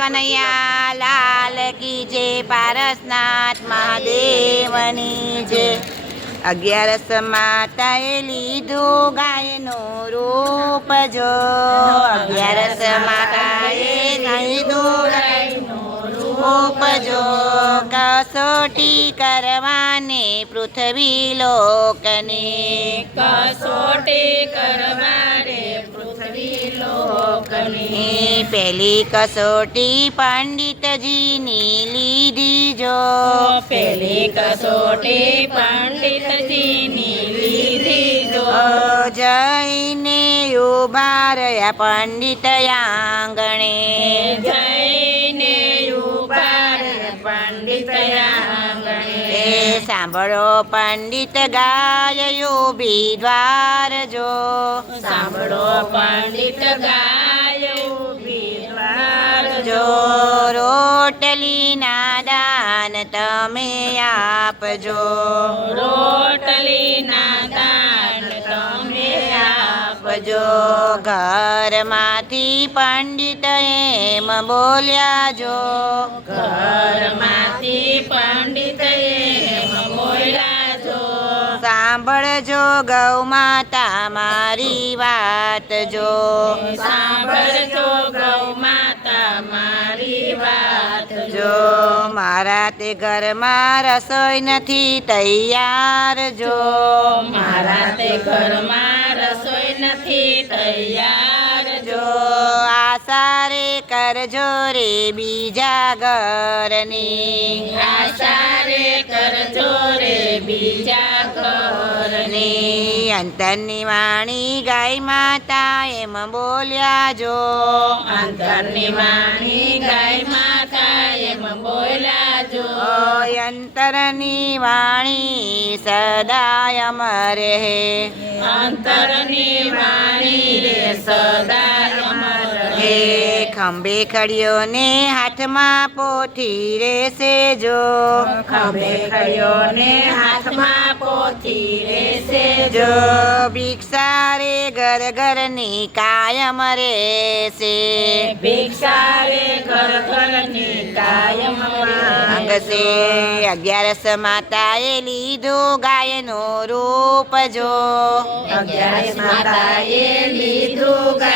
કનૈયા લાલ કી જે પારસનાથ મહાદેવની જે અગિયારસ માતાએ લીધો ગાયનો રૂપ જો. અગિયારસ માતાએ લીધો જો. કસોટી કરવાને પૃથ્વી લોકને. કસોટી પૃથ્વી એ પેલી કસોટી પંડિતજીની લીધી જો પેલી કસોટી પંડિતજીની લીધી જો જઈને ઊભા રહ્યા પંડિત આંગણે. જઈને પંડિત આંગણે. સાંભળો પંડિત ગાય બી દ્વાર જો સાંભળો પંડિત ગાય દ્વાર જો રોટલી ના દાન તમે આપજો. રોટલી ના દાન તમે આપજો. આપજો ઘરમાંથી પંડિત એમ બોલ્યા જો ઘરમાંથી પંડિત એમ બોલ્યા જો સાંભળજો ગૌ માતા મારી વાત જો સાંભળજો ગૌ માતા જો મારા તે ઘરમાં રસોઈ નથી તૈયાર જો મારા તે ઘરમાં રસોઈ નથી તૈયાર જો આસારે કરજો રે બીજા ઘરની. આશા રે કરજો રે બીજા ઘરની ની અંતરની વાણી ગાય માતા એમ બોલ્યા જો. અંતરની વાણી ગાય માતા એમ બોલ્યા જો. અંતરની વાણી સદાય અમરે અંતરની વાણી રે સદા ખંભે ખડ્યો ને હાથમાં પોથી રેસે જો. ખભે ખયો ને હાથમાં પોથી જો. ભિક્ષા રે ઘર ઘરની કાયમ રેસે. ભિક્ષા રે ઘર ઘરની કાયમ અંગસે અગિયારસ માતાએ લીધો ગાયનો રૂપ જો. અગિયારસ માતાએ લીધો ગાય